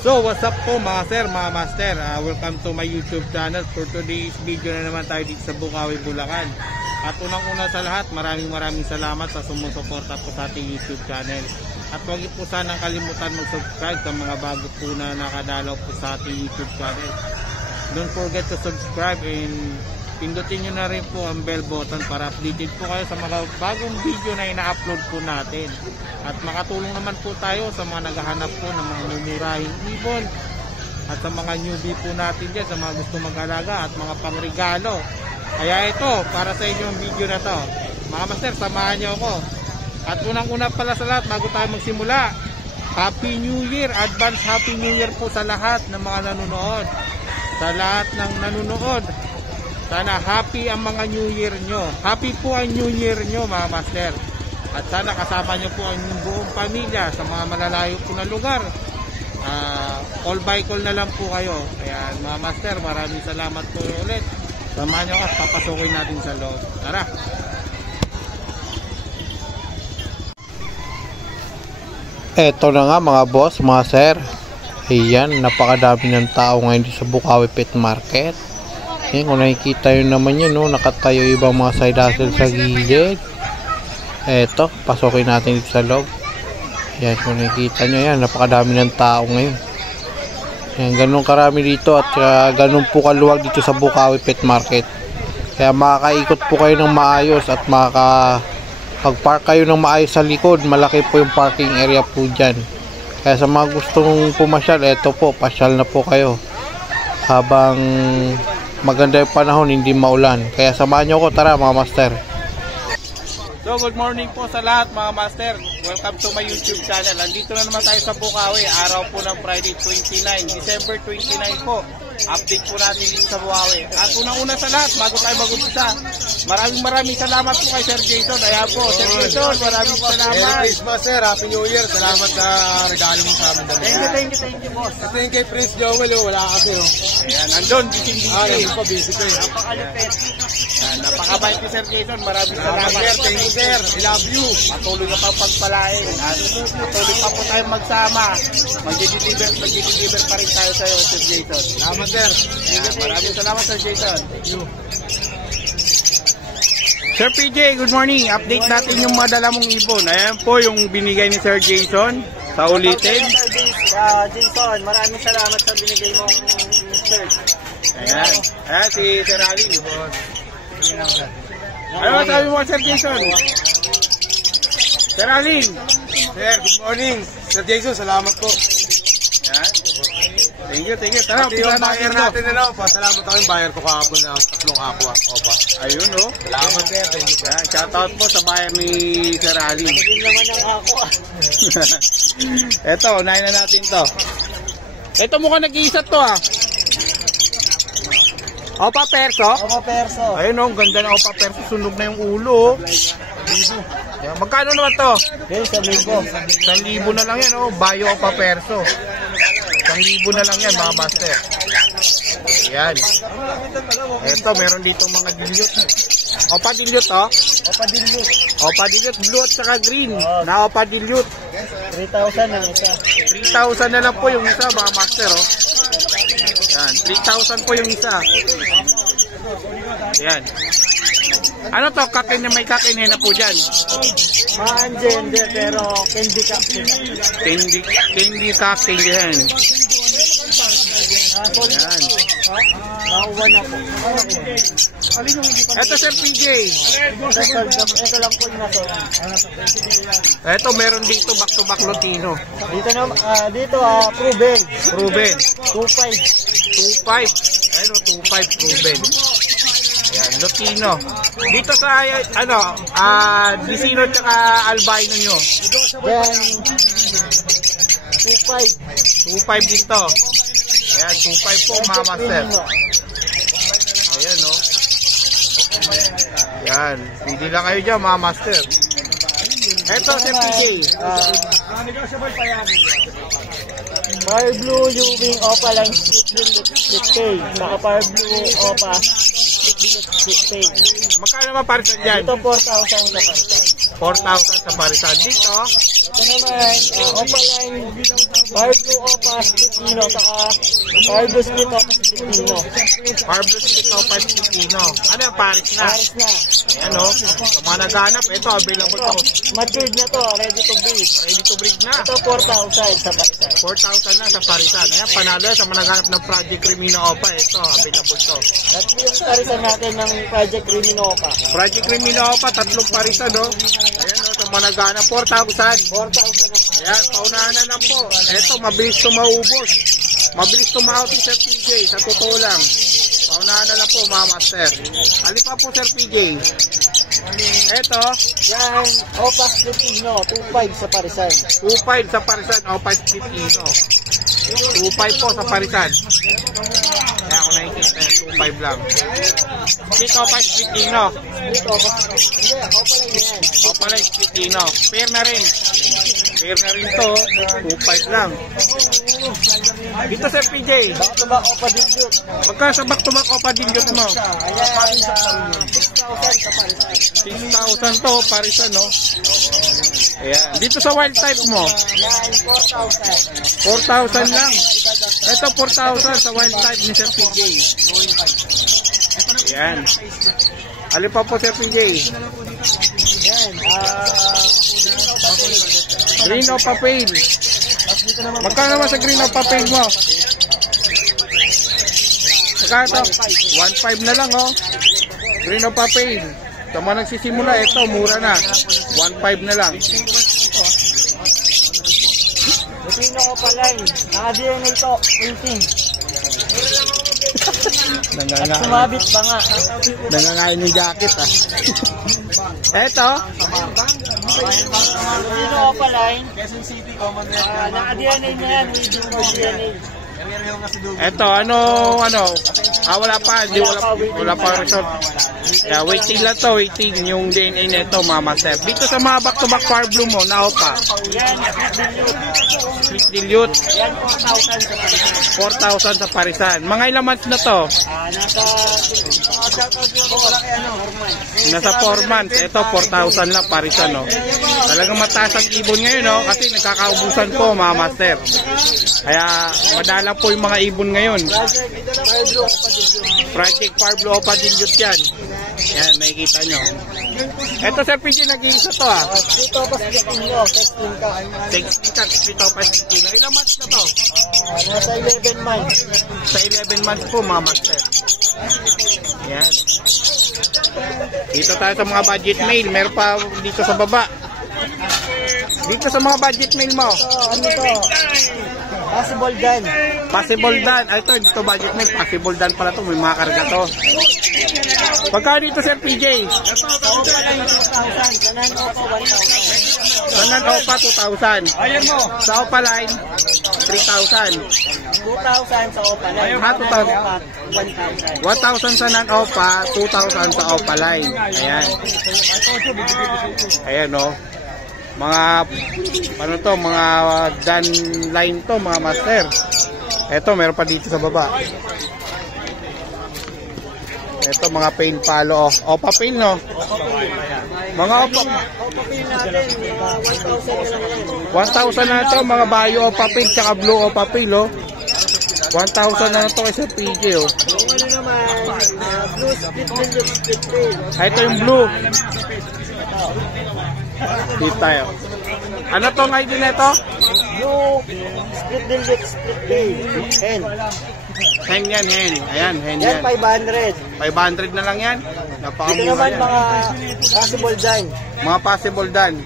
So what's up po mga sir, mga master, welcome to my YouTube channel. For today's video na naman tayo dito sa Bukawi, Bulacan. At unang-una sa lahat, maraming salamat sa sumusuporta po sa ating YouTube channel. At huwag po sanang kalimutan mag-subscribe sa mga bago po na nakadalaw po sa ating YouTube channel. Don't forget to subscribe and pindutin nyo na rin po ang bell button para updated po kayo sa mga bagong video na ina-upload po natin. At makatulong naman po tayo sa mga naghahanap po ng mga mumurahing ibon at sa mga newbie po natin dyan, sa mga gusto mag-alaga at mga pangregalo. Kaya ito, para sa inyo ang video na to. Mga master, samahan nyo ako. At unang-una pala sa lahat, bago tayo magsimula, Happy New Year! Advance Happy New Year po sa lahat ng mga nanonood. Sa lahat ng nanonood, sana happy ang mga New Year nyo. Happy po ang New Year nyo mga master. At sana kasama nyo po ang buong pamilya sa mga malalayo po na lugar. Call by call na lang po kayo. Kaya mga master, maraming salamat po ulit. Samahan nyo at papasukin natin sa loob. Tara! Eto na nga mga boss, mga sir. Ayan, napakadami ng tao ngayon sa Bukawi Pet Market. Ayan, kung nakikita nyo naman yun, no, nakatayo ibang mga side hustle sa gilid. Eto, pasukin natin dito sa loob. Ayan, kung nakikita nyo yan, napakadami ng tao ngayon. Ayan, ganun karami dito at ganun po kaluwag dito sa Bukawi Pet Market. Kaya makakaikot po kayo ng maayos at makakapag-park kayo ng maayos sa likod. Malaki po yung parking area po dyan. Kaya sa mga gustong pumasyal, eto po, pasyal na po kayo. Habang maganda yung panahon, hindi maulan. Kaya samahan nyo ako, tara mga master. So good morning po sa lahat mga master. Welcome to my YouTube channel. Andito na naman tayo sa Bukawi. Araw po ng Friday 29, December 29 po. Update po natin dito sa Bukawi. At unang-una sa lahat, bago tayo mag-umpisa, maraming salamat po kay Sir Jason. Ayan po, Sir Jason, maraming salamat. Merry Christmas sir, Happy New Year. Salamat sa regalo mo sa amin. Thank you boss. Ito yung kay Prince Joel, wala kasi Ayan, nandun, busy. nandun pa, busy ko Napakalipit. Napakabait ni Sir Jason, maraming salamat. Sir, thank you sir, I love you. Patuloy na pang pagpalain. Patuloy pa po tayo magsama. Mag-deliver pa rin tayo sa'yo, Sir Jason. Salamat sir. Maraming salamat, Sir Jason. Sir PJ, good morning. Update natin yung madala mong ibon. Ayan po yung binigay ni Sir Jason. Sa ulitin. Jason, maraming salamat sa binigay mong shirt. Ayan. Ayan si Sir Alin. Ano sabi mo, Sir Jason? Sir Alin. Sir, good morning. Sir Jason, salamat po. Ayan. Thank you. Tara, Pati yung buyer natin na lang. Pasalamat ako yung buyer ko kahapon ng 3 aqua. Opa. Ayun, no? Salamat sir, thank you sir. Shoutout po sa buyer ni Sir Alin. Hindi naman ang ako. Eto, unahin na natin to. Ito mukhang nag-iisat to Opa Perso. Opa Perso. Ayun ang ganda ng Opa Perso. Sunog na yung ulo. Yan. Magkano naman to? Okay, 1,000. 1,000 na lang yan. Bayo Opa Perso. 1,000 na lang yan mga master. Yan. Ito, meron dito mga dilute. Opa dilute Opa Dilute. Opa dilute, blue at saka green. Na Opa dilute. 3,000 ang isa. 3,000 na lang po yung isa mga master. Yan, 3,000 po yung isa. Yan. Ano to? May kakinena po dyan. Maangende, pero candy cup. Candy cocktail yan. Yan. Nakuha na po. Ito Sir PJ. Ito lang po yung nasa. Ito meron dito back to back Lutino. Dito proven. 2.5. Ayun 2.5 proven. Ayan, Lutino. Dito sa Disino tsaka albino nyo. Then 2.5 dito. Ayan, 2.5 po mga master. Ayan Ayan, pili lang kayo dyan mga master. Ito Sir PJ. Fire Blue Ewing Opa lang split pay. Saka Fire Blue Opa split pay. Magkano naman parisan dyan? Ito 4,000 sa parisan. 4,000 sa parisan. Dito Ito naman, Opaline, Fire Blue Opa, Split Pino, saka Fire Blue Split Opa, Split Pino. Parblo Split Opa Split Pino. Ano yung Paris na? Paris na. Ayan o. Sa mga naghanap, ito available to. Matured na to, ready to breed. Ready to breed na. Ito 4,000 sa Parisan. 4,000 na sa Parisan. Ayan, panalo sa mga naghanap ng Project Crimino Opa. Ito, available to. Tatlo yung Parisan natin ng Project Crimino Opa. Project Crimino Opa, tatlong Parisan o. Ayan o, sa mga naghanap, 4,000. 4,000 na. Ayan, paunahan na lang po. Ito, mabilis to maubos. Mabilis to ma-out Sir PJ, sa totoo lang. Paunahan na lang po mga master. Alin pa po Sir PJ? Ito, Yan, Opa Split Pino, 2,500 sa Parisan. 2.5 sa Parisan, Opa Split Pino. 2.5 po sa Parisan. Kaya ako nakikita yan, 2.5 lang. Split Opa Split Pino. Split Opa. Hindi, Opaline na yan. Opa lang Split Pino. Pair na rin. Pair na rin to, 2.5 lang. Dito Sir PJ, Back to back Opa Dilute. magkano sa back-to-back Opa Dilute mo? Ayan, 6,000 sa Parisan. 6,000 to, Parisan, no? Ayan. Dito sa wild type mo, Yan, 4,000. 4,000 lang. Ito, 4,000 sa wild type ni Sir PJ. Ayan. Alin pa po, Sir PJ? Yan, Green o papel. Magkano naman sa green o papel mo? Magkano to? 1.5 na lang, oh. Green o papel. Sa mga nagsisimula, ito, mura na. 1.5 na lang. Pino Opaline. Naka-DNA ito, 18. At sumabit pa nga. Nangangain yung jacket, ah. Eto, Pino Opaline. Naka-DNA na yan, with yung DNA. eto, ano, wala pa, wala pa result. Yeah, waiting lang to, waiting yung DNA nito, mama sir. Dito sa mga back-to-back Fire Blue mo, naopa. Yan, Split Dilute, yan 4,000 sa Parisan. 4,000 sa Parisan. Mga ilang months na to? Nasa 4 months. Ito, 4,000 lang Parisan, no? Talagang mataas ang ibon ngayon, no? Kasi nagkakaubusan po, mga master. Kaya, madalang po yung mga ibon ngayon. Project Fire Blue Opa Dilute yan. Yan, nakikita nyo. Ito, Sir PJ, nag-iisa to, ah. Dito pa splitting nyo, testing ka. Split Opa Split. Ilang months na to? Nasa 11 months. Sa 11 months po, mga master. Yan. Dito tayo sa mga budget mail. Meron pa dito sa baba. Dito sa mga budget mail mo. Ano to? Possible done. Possible done. Ay, ito budget mail. Possible done pala to. May mga karga to. Pagka dito, Sir PJ? Sanan Opa 2,000. Sa Opa line 3,000. 2,000 sa Opaline. 1,000 Sanan Opa, 2,000 sa Opa line. Ayan. Ayan, no. Mga ano to, mga dan line to, mga master. Eto, meron pa dito sa baba. Ito, mga pain palo. Opa pain, no? Mga opa. Opa pin natin, 1,000 1,000 na lang yan. na ito, mga bayo opa pain, tsaka blue opa pain, no? 1,000 na ito kasi PJ, oh. Yung ano naman, blue split dilute split tail. Ay, ito yung blue. Dito tayo. Ano tong ID na ito? Blue split dilute split tail. Hen. Hen yan, hen. Ayan, hen Yan, yan. 500. 500 na lang yan. Dito Napakamura naman yan. mga possible done. Mga possible done.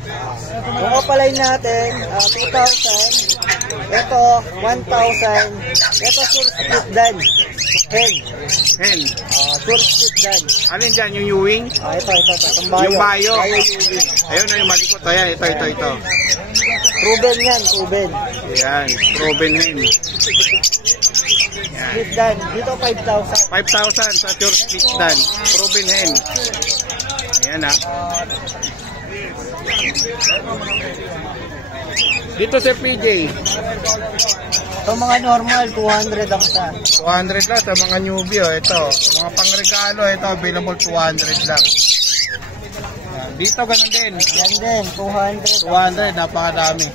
Yung Opaline natin, 2,000. Ito, 1,000. Ito, sure split done. Hen. Hen. Sure split done. Alin dyan? Yung Ewing? Ito. Itong bayo. Yung bayo. Bayo Ewing. Ayun na yung malikot. Ayan, ito. Proven yan, proven. Ayan, proven hen. Split done. Dito, 5,000. 5,000 sa sure split done. Proven hen. Ayan, ha. Dito sa PJ. Ito mga normal, 200 ang isa. 200 lang sa mga newbie, oh. Ito, sa mga pangregalo, ito available 200 lang. Dito ganun din. Yan din, 200. 200, napakadami.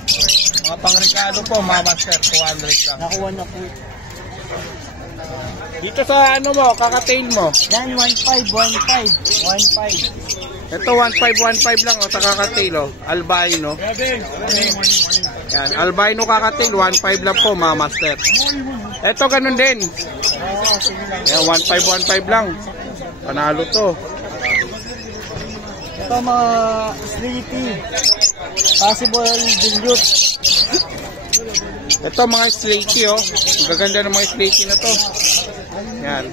Mga pangregalo po, mga master, 200 lang. Nakuha na po. Dito sa ano mo, kakatail mo. Yan, 1.5, 1.5. 1.5. Ito 1.5 lang sa kakatail oh. Albino. Yan, albino kakatail 1.5 lang po mga master. Ito ganun din. Yan 1.5 lang. Panalo to. Ito mga sleepy. Possible dilute. Ito mga slaty oh. Ang gaganda ng mga slaty na to. Yan.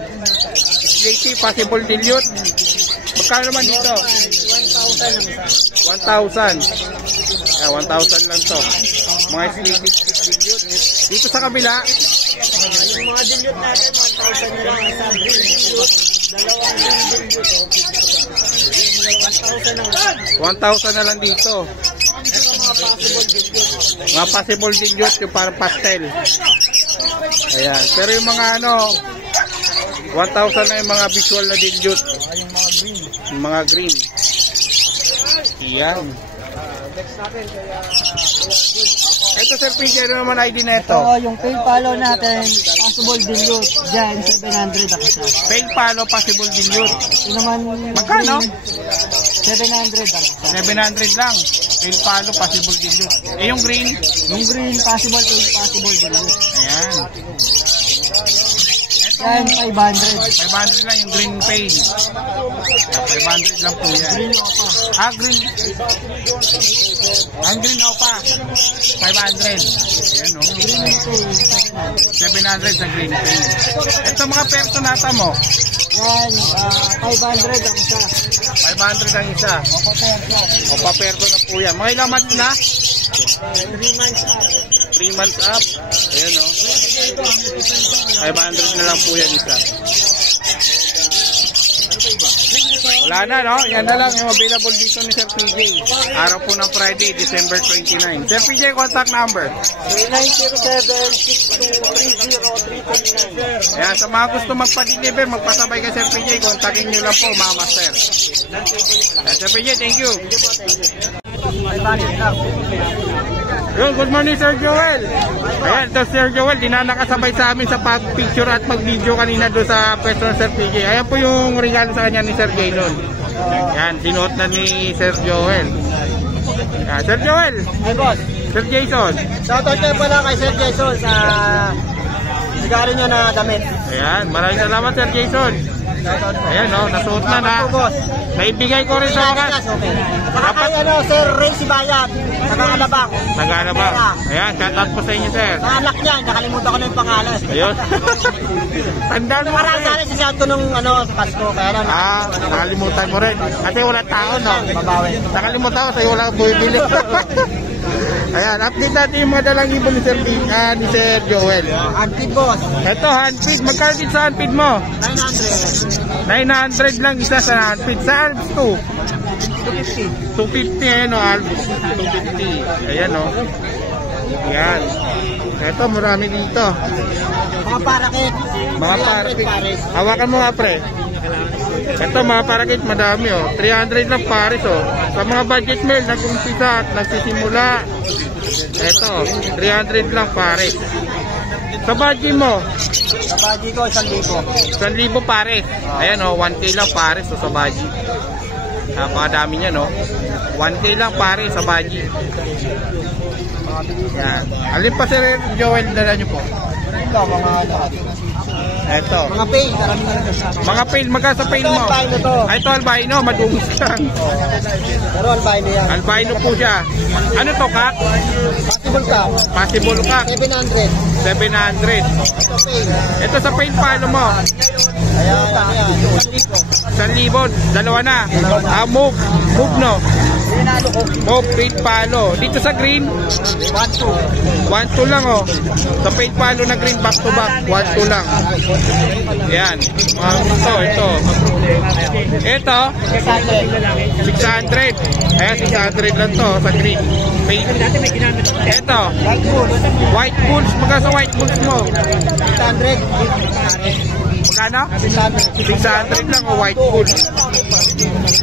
Slaty possible dilute. Magkano naman dito? 1,000. 1,000 lang to. Mga sleepy dilute. Dito sa kabila. Yung mga dilute natin, 1,000 lang. Isang dilute. Dalawang dilute. 1,000 na lang dito. Mga possible dilute yung parang pastel. Ayan. Pero yung mga ano, 1,000 na yung mga visual na dilute. Yung mga green. Ayan. Ito Sir PJ, ano naman ID na ito? Ito, yung pay follow natin, possible dilute. Diyan, 700 ako siya. Pay palo possible dilute. Ito naman, Magkano? 700 ako. 700 lang. Pay palo possible dilute. Eh yung green? Yung green, possible dilute. Ayan. Yan, 500. 500 lang yung green paint. 500 lang po yan. Green opa. Green. Ang green opa. 500. Ayan o. 700 sa green paint. Ito mga personata mo. Yan, 500 ang isa. 500 ang isa. Opa perto na po yan. Mga ilang months na? 3 months up. 3 months up. Ayan o. 500 na lang po yan isa. Wala na no? Yan na lang yung available dito ni Sir PJ. Araw po ng Friday, December 29. Sir PJ, contact number. 0907-6230-329. Ayan, sa mga gusto magpa-deliver, magpasabay kay Sir PJ, kontakin nyo lang po mga master. Ayan, Sir PJ, thank you. Yo, good morning Sir Joel. Ayan, ito Sir Joel, dinanakasabay sa amin sa picture at mag-video kanina doon sa pwesto ng Sir PJ. Ayan po yung regalo sa kanya ni Sir Jason. Ayan, sinuot na ni Sir Joel. Ayan, Sir Joel. Hey boss, Sir Jason. shoutout kayo pala kay Sir Jason sa regalo nyo na damit. Ayan, maraming salamat Sir Jason. Ayan o, nasuot na na. Naibigay ko rin sa wakas. Saka kay Sir Ray Sibayat, Alabang. Nag-alabang. Ayan, shout out po sa inyo Sir. Sa anak niya, nakalimutan ko na yung pangalan. Ayun. Tandaan mo Parang kasi. sana si Santo nung Pasko, kaya lang. Nakalimutan mo rin. Kasi wala tao, no? Babawi. Nakalimutan ko, sa'yo wala bumibili. Ayan, update natin yung mga dalang ibon ni Sir Joel. Handfeed boss, Ito, handfeed. Magkano din sa handfeed mo? 900. 900 lang isa sa handfeed. Sa Alps 2. 250. Ayan o, Alps 250. Ayan o. Ayan. Ito, marami dito. Mga parakit. Mga parakit. Hawakan mo nga, pre. Ito, mga parakit, madami o. 300 lang pares o. Sa mga budget mail, nag-umpisa at nagsisimula. Ito, 300 lang pares. Sa budget mo? Sa baji ko, 1,000. 1,000 pares. Ayan o, 1K lang pares o sa budget. Napakadami niya no. 1K lang pares sa budget. Yan. Alin pa Sir Joel, dala nyo po? Ito, mga Ito. mga pay, karami na rin. Mga pail, magka sa pail mo? Albino to. Ay, ito albino, madungis lang. Pero albino yan. Albino po siya. Ano to, kak? Possible ka. Possible kak. 700. 700. Ito pay. Ito sa pail palo mo? Ayan, ayan. 1,000. Dalawa na. Move. Move no. Pinalo ko. Move, pail palo. Dito sa green? 1,2. 1-2 lang oh. Sa paid palo na green back to back, 1-2 lang. Yan. Ito. Ito, 600. Ayan, 600 lang to sa green. Paid. Ito, white bulls. Magkano sa white bulls mo? 600. Magkano? 600. 600 lang o white bulls.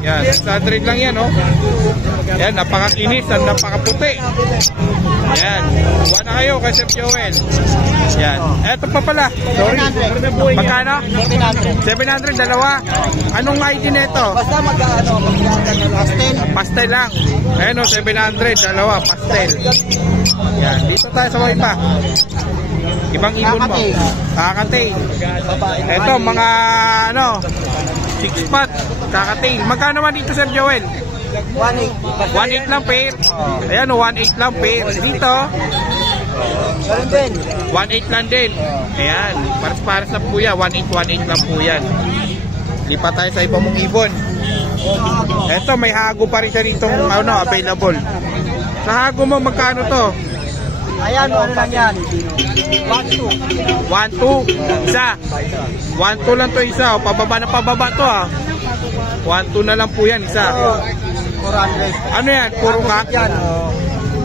Yan, 600 lang yan, oh. Yan, napakakinis at napakaputi. Yan, kuha na kayo kay Sir Joel. Yan, eto pa pala. Sorry. Magkano? 700, dalawa. Anong ID nito? Basta pastel. Pastel lang. Ayan, oh, 700, dalawa, pastel. Yan, dito tayo sa iba. Ibang ibon mo. Kakatail. Ito, mga, 6 pot, kakatail. Magkano naman dito, Sir Joel? 1.8 lang pair. Ayan, 1.8 lang pair. Dito, 1.8 lang din. Ayan, pares-pares na po yan. 1.8 lang po yan. Lipat tayo sa ibang mong ibon. Ito, may hago pa rin siya dito available. Sa hago mo, magkano to? Ayan, ano lang yan? 1.2. Isa. 1.2 lang to isa. Pababa na pababa to, ah. 1.2 na lang po yan isa. 400. Ano yan? Puro kak?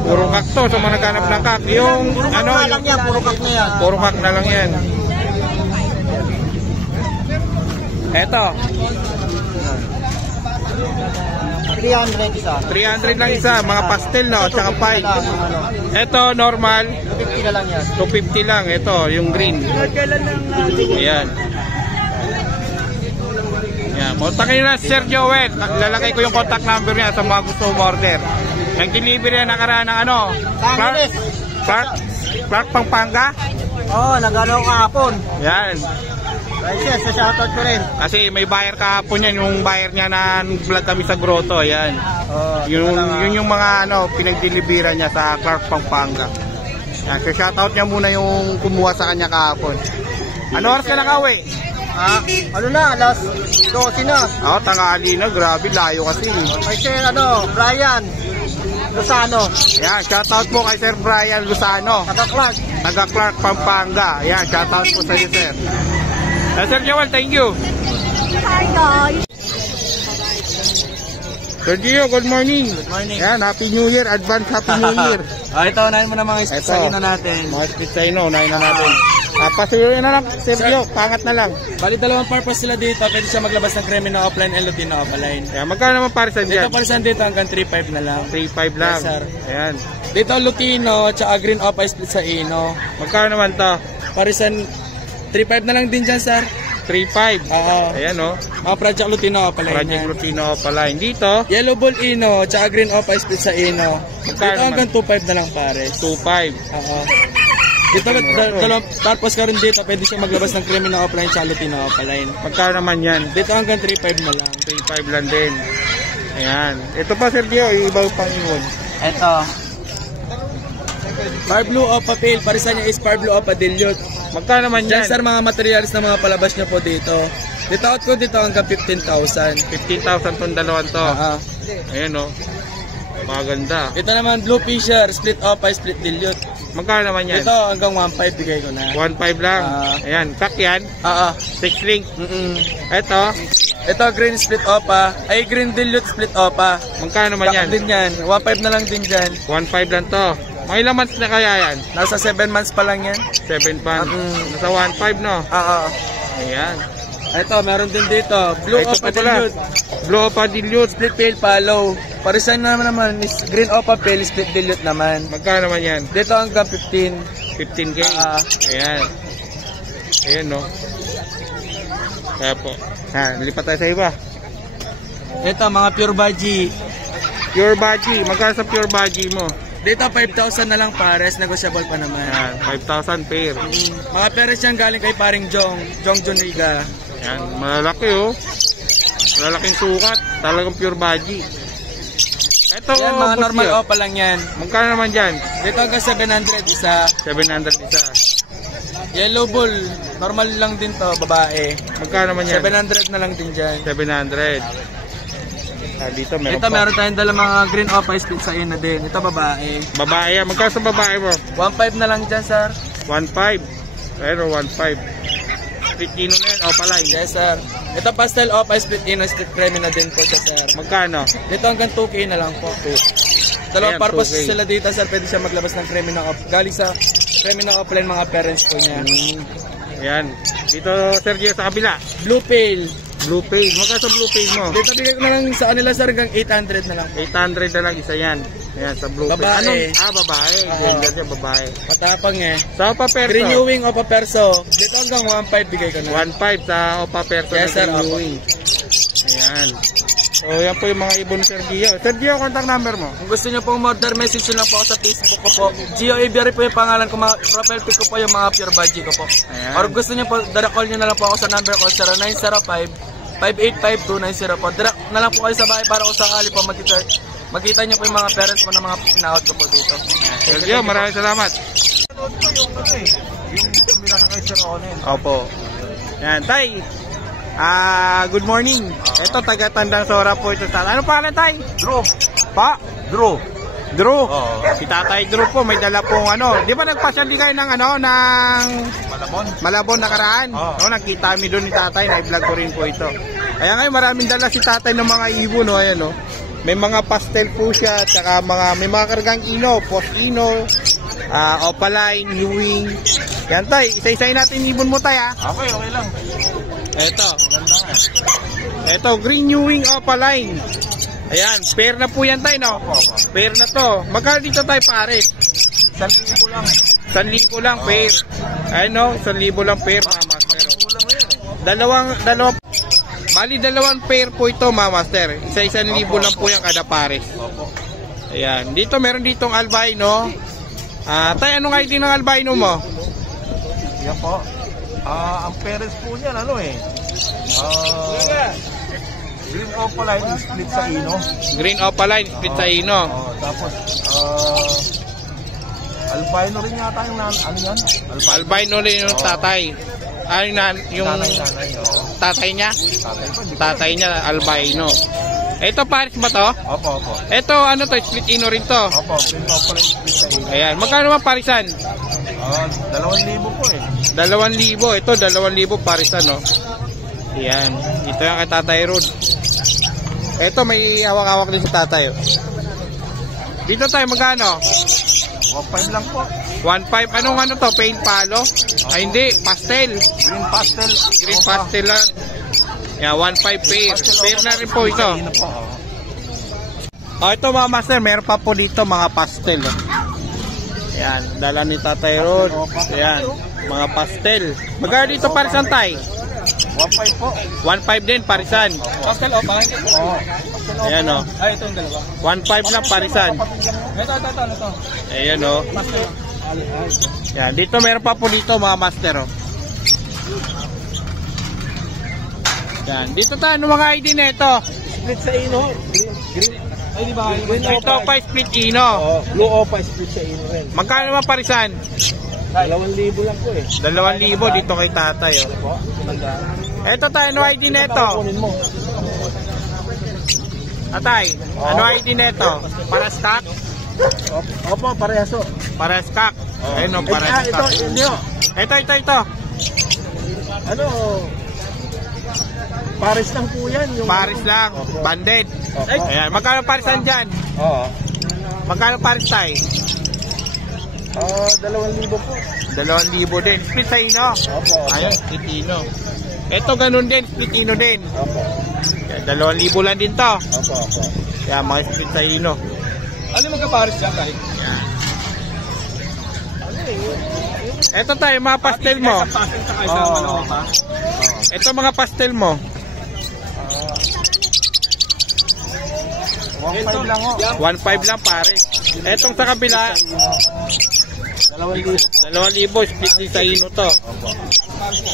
Puro kak to. Sa mga naghanap ng kak. Yung ano? Lang yan, puro kak na yan. Puro kak na lang yan. Eto. 300 isa. 300 lang isa. Mga pastel, no? At saka pine. Eto, normal. 250 na lang yan. 250 lang. Ito, yung green. Ayan. Yan. Kontakin nyo na si Sir Joel. Lalagay ko yung contact number niya sa mga gusto order. Nag-deliver yan nakaraan ng ano? Clark, Pampanga? Oo, nag-ano kahapon. Yan. Prices, sa shoutout ko rin. Kasi may buyer kahapon yan. Yung buyer niya na vlog kami sa grotto. Yan. Yun yung mga pinag-deliveran niya sa Clark, Pampanga. Yan. So shoutout niya muna yung kumuha sa kanya kahapon. Ano oras ka nakauwi? Ano na, alas 12 na. Tanghali na. Grabe, layo kasi. Kay Sir, Brian Lozano. Yan, shoutout po kay Sir Brian Lozano. Taga-Clark. Taga-Clark, Pampanga. Yan, shoutout po sa iyo, Sir. Sir Joel, thank you. Hi guys. Sir Gio, good morning. Good morning. Yan, Happy New Year. Advance Happy New Year. Ito, unahin mo na mga isasagin na natin. Mga split sa ino, unahin na natin. Pasuloy na lang, Sir Gio, pangat na lang. Bali, dalawang purpose sila dito. Pwede siya maglabas ng creamy na offline and Lutino offline. Yan, magkano naman parisan dyan? Dito parisan dito hanggang 3.5 na lang. 3.5 lang. Yes, sir. Ayan. Dito Lutino, tsaka green off split sa Ino. Magkano naman to? Parisan 3.5 na lang din dyan, sir. 3.5. Oo. Ayan, oh. Mga Project Lutino offline Project yan. Lutino pala. Dito, Yellow Bull Ino, tsaka green off split sa Ino. Magkano Dito hanggang 2.5 na lang pares. 2.5. Oo. Dito, tapos ka rin dito, pwede siya maglabas ng creamy na offline tsaka Lutino offline. Magkano naman yan? Dito hanggang 3.5 na lang. 3.5 lang din. Ayan. Ito pa, Sir Gio, iba pang ibon. Ito. Far Blue Opa Pale, parisan niya is Far Blue Opa Dilute. Magkano naman yan? Diyan sir, mga materials na mga palabas niyo po dito. Dito out ko dito hanggang 15,000. 15,000 tong dalawang to. Ayan, oh. Maganda. Ito naman Blue Fisher, Split Opa, Split Dilute. Magkano naman yan? Ito hanggang 1.5 bigay ko na. 1.5 lang. Ayan, kak yan. 6 link. Ito, Ito green Split Opa, ay green Dilute Split Opa. magkano naman yan? Din yan, 1.5 na lang din dyan. 1.5 lang to. Mga ilang months na kaya yan? Nasa 7 months pa lang yan. 7 months. Nasa 1.5, no? Ayan. Ito, meron din dito. Blue Ito Opa pa pala. Dilute. Blue Opa Dilute. Split Pale Follow. Parisan naman is Green Opa Pale Split Dilute naman. Magkano naman yan? Dito hanggang 15. 15K. Ayan. Ayan, no? Kaya po. Nilipat tayo sa iba. Ito, mga Pure Baji. Pure Baji. Magkano sa Pure Baji mo? Dito, 5,000 na lang pares. Negotiable pa naman. Ayan, 5,000 pair. Mga pares yan galing kay paring Jong Juniga. Ayan, malalaki, oh. Malalaking sukat. Talagang Pure Baji. Ito, Yan, mga normal Opa lang yan. Magkano naman dyan? Dito hanggang 700 isa. 700 isa. Yellow Bull, normal lang din to, babae. Magkano naman yan? 700 na lang din dyan. 700. Dito meron Ito, pa. meron tayong dala mga green Opa split sa ina din. Ito, babae. Babae yan. Magkano sa babae mo? 1.5 na lang dyan, sir. 1.5. Pero 1.5. Split ino na yan. O palay. Yes, sir. Ito, pastel Opa split ino, split creamy na din po siya, sir. Magkano? Dito hanggang 2K na lang po. Dalawang Ayan, purpose 2K. sila dito, sir. Pwede siya maglabas ng creamy na off. Galing sa creamy na offline mga parents po niya. Ayan. Dito, Sergio, sa kabila. Blue Pale. Blue face. Magkano sa blue face mo? Dito bigay ko na lang sa kanila sir hanggang 800 na lang. 800 na lang isa yan. Ayan, sa blue face. Babae. Babae. Oo. Gender niya, babae. Matapang eh. Sa Opa Perso? Renewing Opa Perso. Dito hanggang 1.5 bigay ko na. 1.5 sa Opa Perso. Yes, sir. na renewing. Ayan. So, yan po yung mga ibon ni Sergio. Sergio, contact number mo. Kung gusto niyo pong order, message nyo lang po ako sa Facebook ko po. Gio Avery po yung pangalan ko, mga profile pic ko po yung mga pure budgie ko po. Ayan. Or gusto niyo po, direct call nyo na lang po ako sa number ko, 0905-585290 po. Direct na lang po kayo sa bahay para kung sakali po makita nyo po yung mga parents po ng mga pinaot ko po dito. Sergio, maraming salamat. Yung tumira ka kay Sir Onen. Opo. Yan, Tay. Good morning. Ito, taga-Tandang Sora po ito. Ano pangalan, Tay? Drew. Pa? Drew. Drew. Oo. Si Tatay Drew po, may dala pong ano. Di ba nagpasyal di kayo ng ano, ng Malabon. Malabon nakaraan? Oo. Nakita kami doon ni Tatay, na-vlog ko rin po ito. Kaya ngayon, maraming dala si Tatay ng mga ibon, no? Ayan, no? May mga pastel po siya, tsaka may mga kargang ino, post ino, opaline, ewing. Yan, Tay, isa-isayin natin ibon mo, Tay, ha? Okay lang. Ito, green ewing opaline. Ayan, pair na po yan, Tay, no? Pair na to. Magkano dito, Tay, pares? 1,000 lang. 1,000 lang, pair. Ayan, no? 1,000 lang, pair, mga master. Dalawang pair po ito, mga master. Isa-1,000 lang po yan kada pares. Ayan, dito meron ditong albino. Tay, anong ID ng albino mo? Yan po. Ang parents po niyan, green opaline split sa ino. Green opaline, split sa ino. Tapos, albino rin yata yung yan? Albino rin yung tatay. Yung Nanay. tatay niya? Tatay po. Tatay niya, albino. Ito, pares ba to? Opo. Ito, ano to, split ino rin to. Opo, green opaline split sa ino. Ayan, magkano naman parisan? 2,000 po eh. 2,000. Ito, 2,000 parisan, no? Ayan, ito yung kay Tatay Rod. Ito, may hawak-hawak din si Tatay. Dito tayo, magkano? 1,500 lang po. 1.5, anong ano to? Paint palo? Ay, hindi, pastel. Green pastel. Green pastel lang. Yeah, 1.5 pair. Pair na rin po ito. Ito mga master, meron pa po dito mga pastel. Ayan, dala ni Tatay Rod. Ayan, mga pastel. Magkano dito parisan, Tay? 1,500 po. 1.5 din, parisan. Pastel o, bakit? Ayan, o. Ay, ito yung dalawa. 1.5 lang, parisan. Ito. Ayan, o. Ayan, dito meron pa po dito mga master, o. Ayan, dito tayo, ano mga ID na ito? Split sa ino. Green. Ay, di ba? Ito pa split ino. Blue Opa split sa ino rin. Magkano naman parisan? 2,000 lang po eh. 2,000 dito kay Tatay, o. Ito tayo, ano ID na ito? Kunin mo. Atay, ano ID na ito? Para stock? Opo, parehaso. Para stock. Ayun, o, para Ito, stock. hindi o. Ito. Ano, Paris lang po yan. Yung Paris lang, banded. Ayan, magkano parisan dyan? Oo. Magkano paris tayo? 2,000 po. 2,000 din. Split sa ino. Opo. Ayun, split ino. Ito ganun din, split ino din. Opo. Kaya 2,000 lang din to. Opo. Kaya mga split sa ino. Ano magka-Paris dyan, Kai? Yan. Ito tayo, mga pastel mo. Pastel sa isang ano pa? Ito mga pastel mo. 1,500 lang ho. 1.5 lang pare. Etong sa kabila, 2,000 split din sa ino to.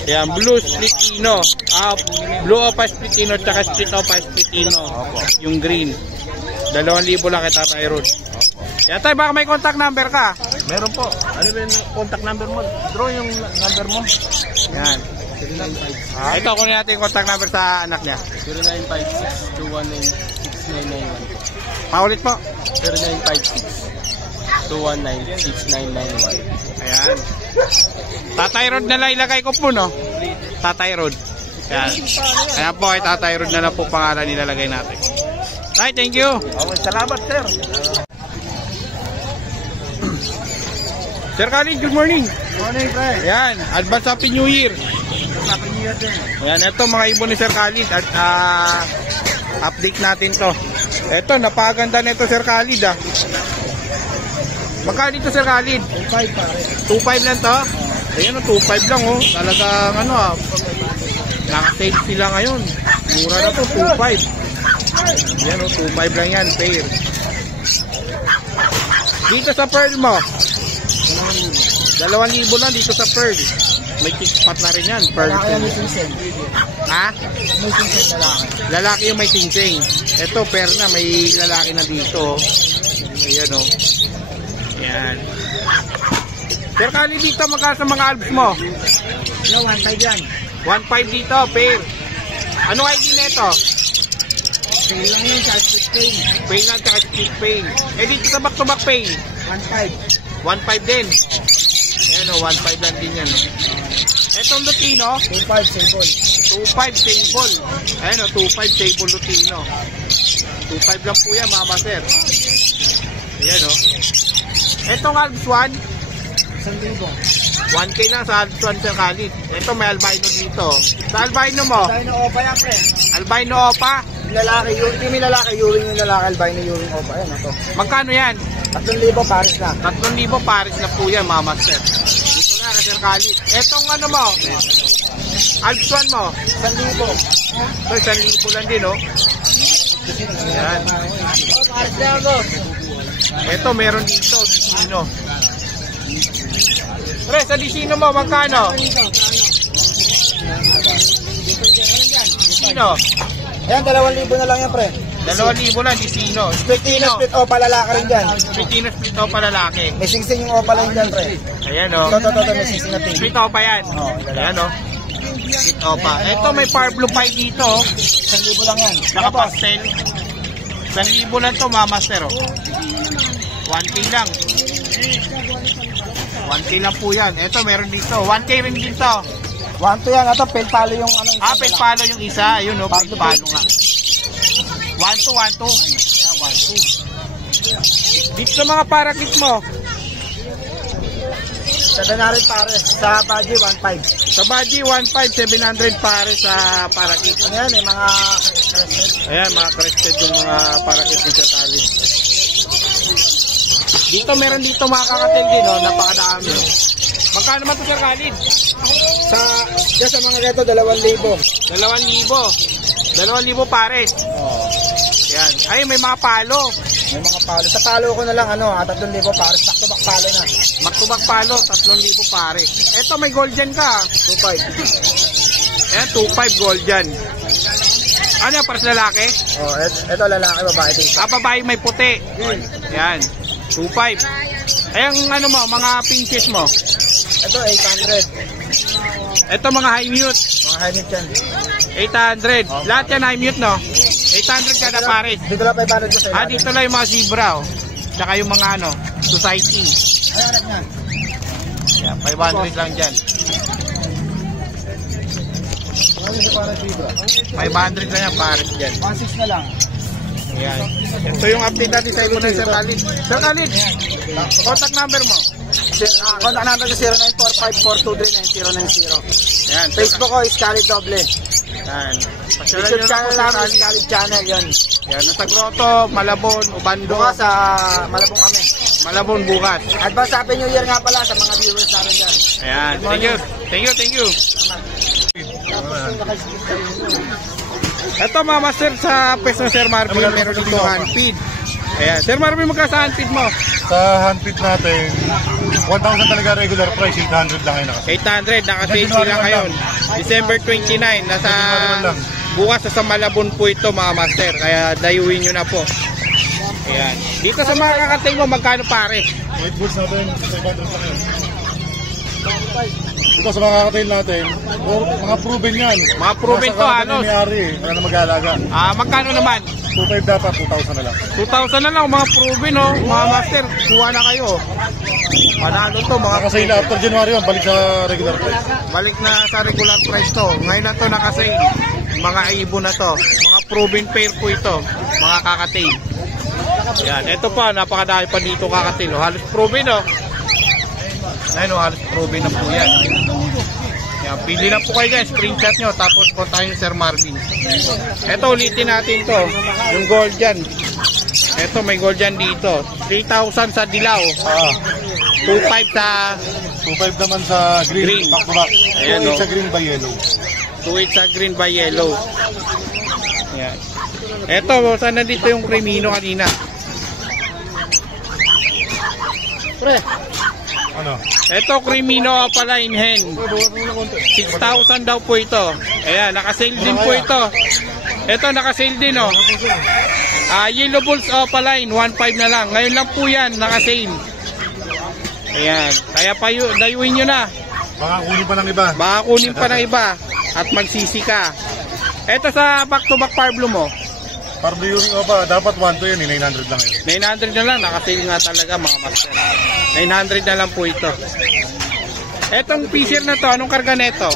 Yan, blue split ino. Blue opa split ino, tsaka split opa split ino. Yung green. 2,000 lang kay Tatay Rod. Yan tayo, baka may contact number ka. Meron po. Ano ba yung contact number mo? Draw yung number mo. Yan. Ito, kunin natin yung contact number sa anak niya. 0956-219-6991. Paulit po. 0956-219-6991. Ayan. Tatay Rod na lang ilagay ko po, no? Tatay Rod. Ayan. Ayan po, kay Tatay Rod na lang po pangalan nilalagay natin. Right, thank you. Okay, salamat sir. Sir Khalid, good morning. Morning, Fred. Ayan, advance happy new year. Ayan, ito mga ibon ni Sir Khalid. At update natin to. Ito, napakaganda nito Sir Khalid ah. Magkano dito Sir Khalid? 2.5 pare. 2.5 lang to? Ayan o, 2.5 lang oh. Talagang ano ah. Naka-sale sila ngayon. Mura na to, 2.5. Ayan o, 2.5 lang yan, pair. Dito sa pearl mo 2,000 lang dito sa pearl. May chick spot na rin yan, pearl. Ha? May singsing lalaki. Lalaki yung may singsing. Ito, pair na, may lalaki na dito. Ayan o. Ayan. Sir Khalid, dito magkano sa mga albs mo? Yo, 1.5 yan. 1.5 dito, pair. Ano ID nito? Pay lang yun, sa split pay. Pay lang tsaka split pay. Eh dito sa back-to-back pay, 1.5. 1.5 din. Ayan o, 1.5 lang din yan. Etong Lutino, 2.5 sable. 2.5 table. Ayan o, 2.5 table Lutino. 2.5 lang po yan, mama sir. Ayan o. Etong Alps 1, 1K lang sa Alps 1 Sir Khalid. Ito may albino dito. Sa albino mo, Albino Opa yan, pre. albino opa. Lalaki, yung lalaki, Ewing yung lalaki, albino Ewing Opa. Ayan, ito. Magkano yan? 3,000 pares na. 3,000 pares na po yan, mama sir. Dito na kay Sir Khalid. Etong ano mo, Alps 1 mo, 1,000. ito 1,000 lang din oh. Ayan. Pares na ako. Ito meron dito, Disino. Pre, sa Disino mo, magkano? Disino. Ayan, 2,000 na lang yan, pre. 2,000 lang, Disino. Split Ino, split Opa, lalaki rin dyan. Split split opa lalaki. May singsing yung Opa lang dyan, pre. Ayan o. Ito, may singsing na ting. Split opa yan. Ayan o. Split opa. Ito may par blue pie dito. 1,000 lang yan. Nakapastel. 1,000 lang to, mamaster o. 1K lang. 1K lang po yan. Ito meron dito. 1K rin dito. 1,2 yan. Ito, pelpalo yung ano. Pelpalo yung isa. Ayun o, pelpalo nga. 1-2, 1-2. Ayan, 1-2. Dito sa mga parakit mo. Sa Danarin pares. Sa Baji, 1.5. Sa Baji, 1.5, 700 pare sa parakit. Ano yan, mga... Ayan, mga crested yung mga parakit ni Sir Khalid. Dito meron dito mga kakatil din, oh, napakadami. Magkano man ito Sir Khalid? Sa mga gato, 2,000. 2,000 pares. Oh. Yan. Ay, may mga palo. May mga palo. Sa palo ko na lang, 3,000 pares. Back-to-back palo na. Back-to-back palo, 3,000 pares. Ito, may gold dyan ka. 2.5. Ayan, 2.5 gold dyan. Ano yan, pares lalaki? Oh, ito lalaki, babae dito. Babae may puti. Yan, 2.5. Ayan, ano mo, mga pinches mo. Ito, 800. Ito, mga high mute. Mga high-mid yan. 800. Lahat yan high mute, no? 800 kada pares. Dito lang 500 ko sa Dito lang yung mga zebra, oh. Tsaka yung mga ano, society. Ay, anak niya. Yan, 500 lang dyan. 500 lang yan, pares dyan. 1.6 na lang. Ayan. Ito yung update natin sa ilo ng Sir Khalid. Sir Khalid, contact number mo. Contact number ko 0945-423-9090. Ayan. Facebook ko is Khalid Doble. Ayan. Pasyalan YouTube nyo channel lang po, namin Sir is Khalid. Khalid Channel, yun. Ayan, nasa Grotto, Malabon, Ubando. Bukas sa Malabong kami. Malabon bukas. Advance Happy New Year nga pala sa mga viewers namin dyan. Ayan. Thank you. Ito mga master sa pwesto ng Sir Marvin, meron dito handfeed. Ayan. Sir Marvin, magkano sa handfeed mo? Sa handpid natin, 1,000 talaga regular price, 800 lang yun. 800, naka-sale sila ngayon. December 29, nasa bukas sa Malabon po ito mga master. Kaya dayuin nyo na po. Ayan. Dito sa mga kakating mo, magkano pare? White goods natin, 500 lang yun. Ito sa mga kakatail natin, mga proven yan. Mga proven to, ano? Wala na mag-aalaga. Magkano naman? 2,500 dapat, 2,000 na lang. 2,000 na lang, mga proven, oh. Mga master, kuha na kayo. Panalo to, mga Nakasale after January yun, balik sa regular price. balik na sa regular price to. Ngayon na to nakasale. Mga ibon na to. Mga proven pair po ito. Mga kakatail. Yan, ito pa, napakadami pa dito kakatail. Oh. Halos proven, oh. Ayun, oh, halos proven na po yan. Yan, pili na po kayo guys, screenshot nyo, tapos kontakin ni Sir Marvin. Ito, ulitin natin to, yung gold dyan. Ito, may gold dyan dito. 3,000 sa dilaw. 2,500 sa 2.5 naman sa green. Back to back. Ayan, 2.8 no? sa green by yellow. 2,800 sa green by yellow. Yan. Ito, saan nandito yung Cremino kanina? Pre, Ano? Ito, Cremino Opaline Hen. 6,000 daw po ito. Ayan, nakasale din po ito. Ito, nakasale din, oh. Yellow Bulls Opaline, 1,500 na lang. Ngayon lang po yan, nakasale. Ayan, kaya dayuin nyo na. Baka kunin pa ng iba. Baka kunin pa ng iba at magsisi ka. Ito sa back-to-back Parblo mo. Parblo yung Opa, dapat 1 to yun, 900 lang yun. 900 na lang, nakasale nga talaga mga master. 900 na lang po ito. Etong Fisher na to, anong karga neto?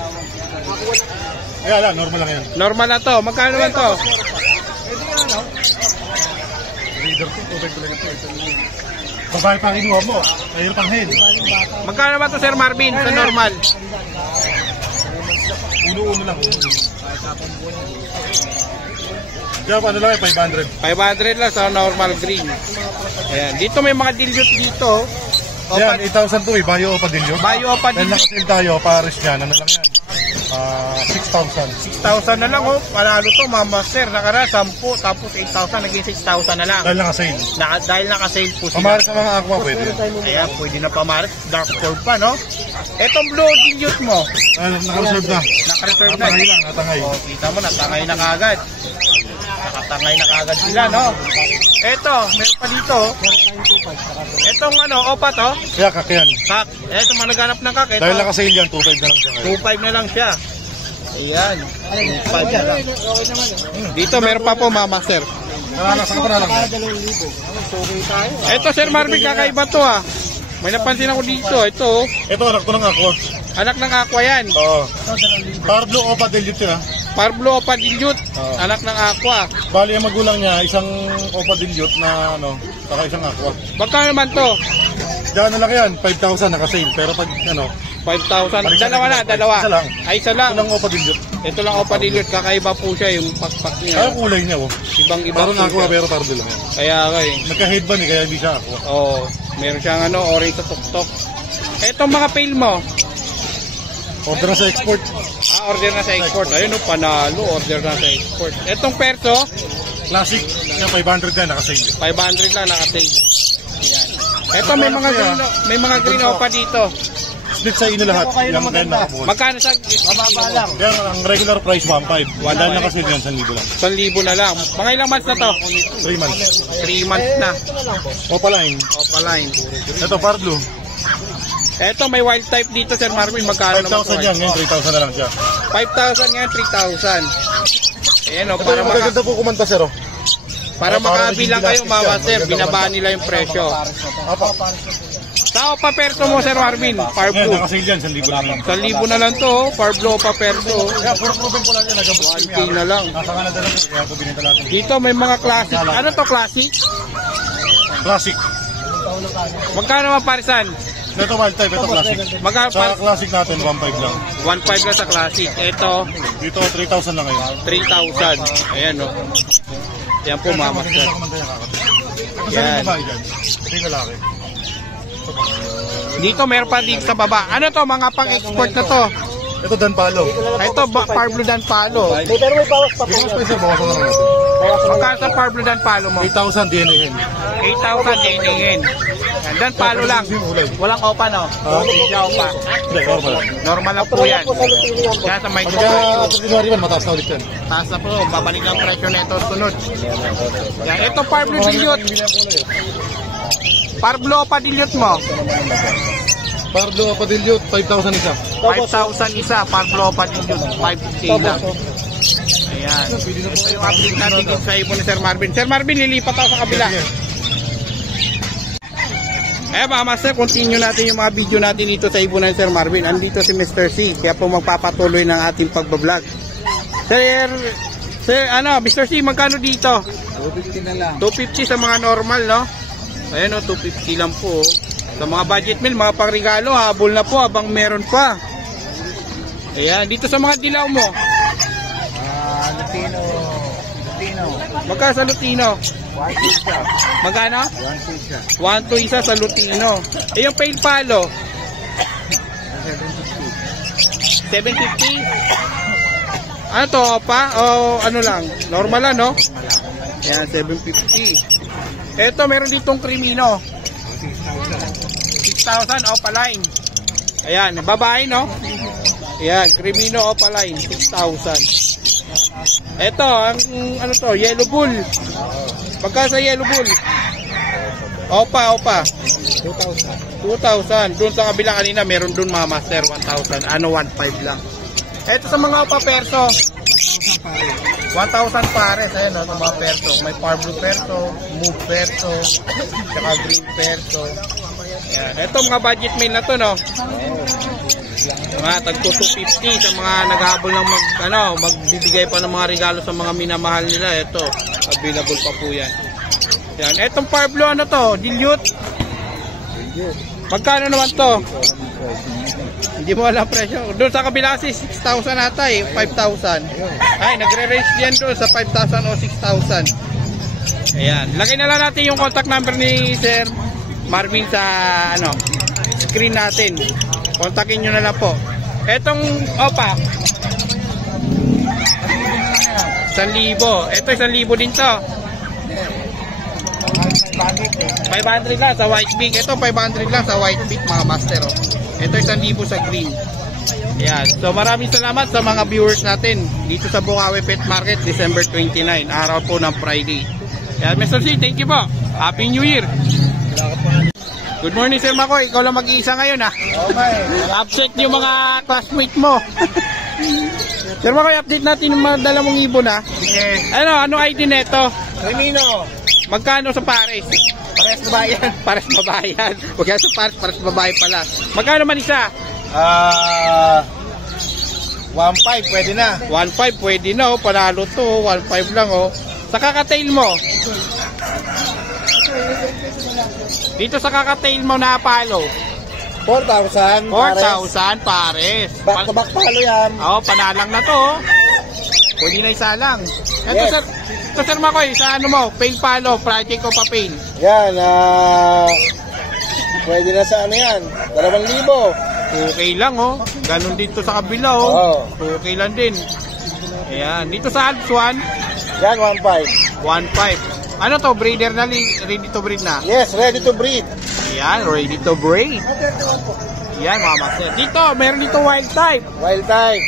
Kaya lang, normal lang yan. Normal na to, magkano naman to? Reader to, tubig talaga ito. Babae pang inuha mo, mayroon pang hen. Magkano naman to Sir Marvin sa normal? Uno-uno lang. Kaya ano lang 500. 500 lang sa normal green. Ayan, dito may mga dilute dito. Yan, 8,000 to eh, Bayo Opa din yun. Bayo Opa Dahil dilute. nakasil tayo, pares yan, ano lang yan? 6,000. 6,000 na lang, oh. Panalo to, mga master. Nakara 10, tapos 8,000, naging 6,000 na lang. Dahil nakasil. Dahil nakasale po sila. Pamares sa mga aqua pwede yun. Ayan, pwede na pamares. Dark gold pa, no? Etong blue dilute mo. Nakareserve na. Nakareserve na. Natangay lang, natangay. Oh, kita mo, natangay na kagad. Nakatangay na kagad sila, no? Eto, meron pa dito. Etong ano, opa to? Kaya kakayan. Kak. Eto, managanap ng kak. Eto, Dahil nakasil yan, 2.5 na lang siya ngayon. 2.5 na lang siya. Ayan. 2.5 na lang. Dito, meron pa po, mga master. Nalalasan ko na lang. Eto, Sir Marvin, kakaiba to, ah. May napansin ako dito. Ito, oh. Ito, anak ko ng aqua. Anak ng aqua yan. Oo. Parblo Opa Dilute yun ha. Parblo Opa Dilute. Anak ng aqua. Bali ang magulang niya, isang Opa Dilute na ano, saka isang aqua. Magkano naman to? Diyan na lang yan, 5,000 naka-sale. Pero pag ano, 5,000. Dalawa na, dalawa. Isa lang. Ay, isa lang. ito lang Opa Dilute. Ito lang Opa Dilute. Kakaiba po siya yung pakpak niya. Kaya kulay niya oh. Ibang-iba Parang po aqua siya. pero Parblo lang yan. Kaya nga eh. Nagka-headband eh, kaya hindi siya aqua. Oo. Meron siyang ano, orange sa tuktok. Etong mga pail mo. Order na sa export. Order na sa export. Ayun o, panalo. Order na sa export. Etong perso, Classic, yung 500 na naka-sale. 500 lang nakasave. Ayan. Eto, may mga green opa dito. Split sa ino lahat. Yung ganda. Magkano sa mababa lang. Yan, ang regular price 1.5. Dahil naka-sale yan, 1,000 lang. 1,000 na lang. Mga ilang months na to? 3 months. 3 months na. Opa line. Opa line. Ito, Parblo. Eto, may wild type dito, Sir Marvin. Magkano naman 5,000 yan, ngayon 3,000 na lang siya. 5,000 nga, 3,000. Ayan o, para, Magaganda po kumanta, sir. Oh. para makabilang kayo, mga master, binabaan nila yung presyo. Sa Opa Perso mo, Sir Marvin, Far Ngayon, Blue. naka-sale yan, 1,000 lang. 1,000 na lang to, Far Blue Opa Perso. Kaya, puro proven ko lang yan, nag-abot 1K na lang. Nasa Canada lang, kaya ito binita natin. Dito may mga classic. Ano to classic? Classic. Magkano naman parisan? Ito wild type, ito classic. Magkano Sa classic natin, 1.5 lang. 1.5 lang sa classic. Ito, Dito, 3,000 lang ngayon. 3,000. Ayan o. Yan po mga master. Ito sa Yan. babae dyan. Ito yung lalaki. Dito meron pa dito sa baba. Ano to? Mga pang-export na to. Ito, Danpalo. Ito, Far Blue Dan Palo. Pero may bawas pa po Dito yan. mas pwede, bawasan na lang natin. Magkano sa Far Blue Dan Palo mo? 8,000 DNA hen. 8,000 diningin. Yan, Dan Palo lang. Walang opa, no? Hindi opa. Hindi, normal lang. Normal lang po yan. Kaya sa may Pagka January man, mataas na ulit yan. taas na po, babalik ang presyo nito sunod. Yan, ito Far Blue Dilute. Far Blue Opa Dilute mo. Parblo Padilute, 5,000 isa. 5,000 isa, Far Blue Opa Dilute. 5K lang. Ayan. Ito yung update natin dito sa ibon ni Sir Marvin. Sir Marvin, lilipat ako sa kabila. Mga master, continue natin yung mga video natin dito sa ibon ni Sir Marvin. Andito si Mr. C, kaya po magpapatuloy ng ating pagbablog. Mr. C, magkano dito? 250 na lang. 250 sa mga normal, no? Ayan o, 250 lang po. Sa mga budget meal, mga pangregalo, habol na po habang meron pa. Ayan, dito sa mga dilaw mo. Lutino. Magkano sa Lutino? 1 siya. Magkano? 1 siya. 1 isa sa Lutino. Eh, yung pale palo? 750. Ano to, pa? O ano lang? Normal lang, no? Ayan, 750. Ito, meron ditong Crimino. 6,000 Opaline. Ayan, babae, no? Ayan, Crimino Opaline, 6,000. Ito, ang ano to, Yellow Bull. Magkano sa Yellow Bull? Opa. 2,000. Doon sa kabila kanina, meron doon mga master, 1,000. Ano, 1,500 lang. Ito sa mga Opa Perso. 1,000 pares. Ayan, no, sa mga Perso. May Par Blue Perso, Move Perso, saka Green Perso. Ayan. Ito, mga budget mail na to, no? Mga tagto 250 sa mga naghahabol ng magbibigay pa ng mga regalo sa mga minamahal nila. Ito, available pa po yan. Yan. Etong Par Blue, ano to? Dilute? Magkano naman to? Hindi mo alam presyo. Doon sa kabila kasi 6,000 ata eh, 5,000. Ay, nagre-range yan doon sa 5,000 o 6,000. Ayan. Lagay na lang natin yung contact number ni Sir Marvin sa screen natin. Kontakin nyo na lang po. Etong Opa 1,000. Ito 1,000 din to. 500 lang sa white beak. Ito 500 lang sa white beak, mga master. Ito 1,000 sa green. Ayan. So maraming salamat sa mga viewers natin dito sa Bukawi Pet Market, December 29, araw po ng Friday. Ayan, Mr. C, thank you po. Happy New Year. Good morning, Sir Makoy. Ikaw lang mag-iisa ngayon, ha? Okay. Upset yung mga classmate mo. Sir Makoy, update natin yung mga dala mong ibon, ha? Yes. Ano ID neto? Crimino. Magkano sa pares? Pares babae yan. Pares babae yan. Huwag yan sa pares babae pala. Magkano man isa? 1.5 pwede na. 1.5 pwede na, oh. Panalo to, 1.5 lang, oh. Sa kakatail mo? Dito sa kakatail mo na palo? 4,000. 4,000 pares. Back to back palo yan. Oo, panalang na to, oh. Pwede na isa lang. Ito, Yes. Sir Makoy, sa ano mo? Pail palo, project o pa-pail? Yan, pwede na sa ano yan, 2,000. Okay lang, oh. Ganun dito sa kabila, oh. Oo. Okay lang din. Ayan. Dito sa Alps 1, Yan, 1.5. 1.5. Ano to? Breeder na, ready to breed na? Yes, ready to breed. Ayan, ready to breed. Ayan, mga master. Dito, meron dito wild type. Wild type.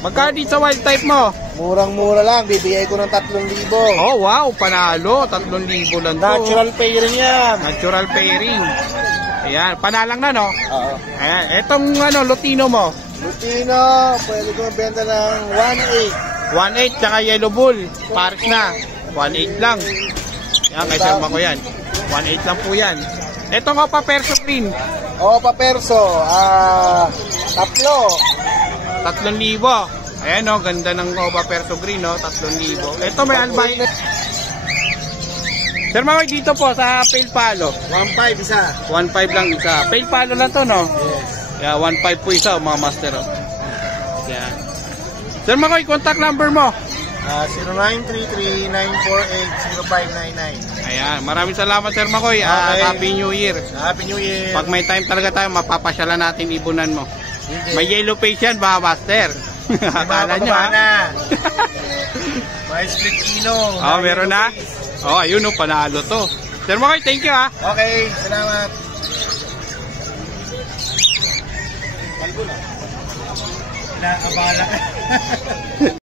Magkano dito sa wild type mo? Murang-mura lang, bibigay ko ng 3,000. Oh, wow. Panalo. 3,000 lang to. Natural pairing yan. Natural pairing. Ayan, panalang na, no? Oo. Ayan, etong Lutino mo. Lutino, pwede ko benta ng 1.8. 1.8, tsaka Yellow Bull. Pares na. 1.8 lang. Ayan, kay Sir Mako yan. 1.8 lang po yan. Ito nga pa Perso Green. Opa Perso, 3,000. 3,000. Ayan, oh, ganda ng Opa Perso Green, no? 3,000. Ito may albino. Sir Mako, dito po sa Pale Palo. 1.5 isa. 1.5 lang isa. Pale Palo lang to, no? Yes. Yeah, 1.5 po isa, mga master, oh. Yan. Sir Mako, contact number mo. 0933-948-0599. Ayan, maraming salamat, Sir Makoy. Okay. Happy New Year. Happy New Year. Pag may time talaga tayo, mapapasyalan natin ibunan mo. Sige. May yellow face yan, baka master. Akala nyo, ha? May split kino. Oh, meron na? Oh, ayun, oh, panalo to. Sir Makoy, thank you, ha? Okay, salamat. Inaabala ka.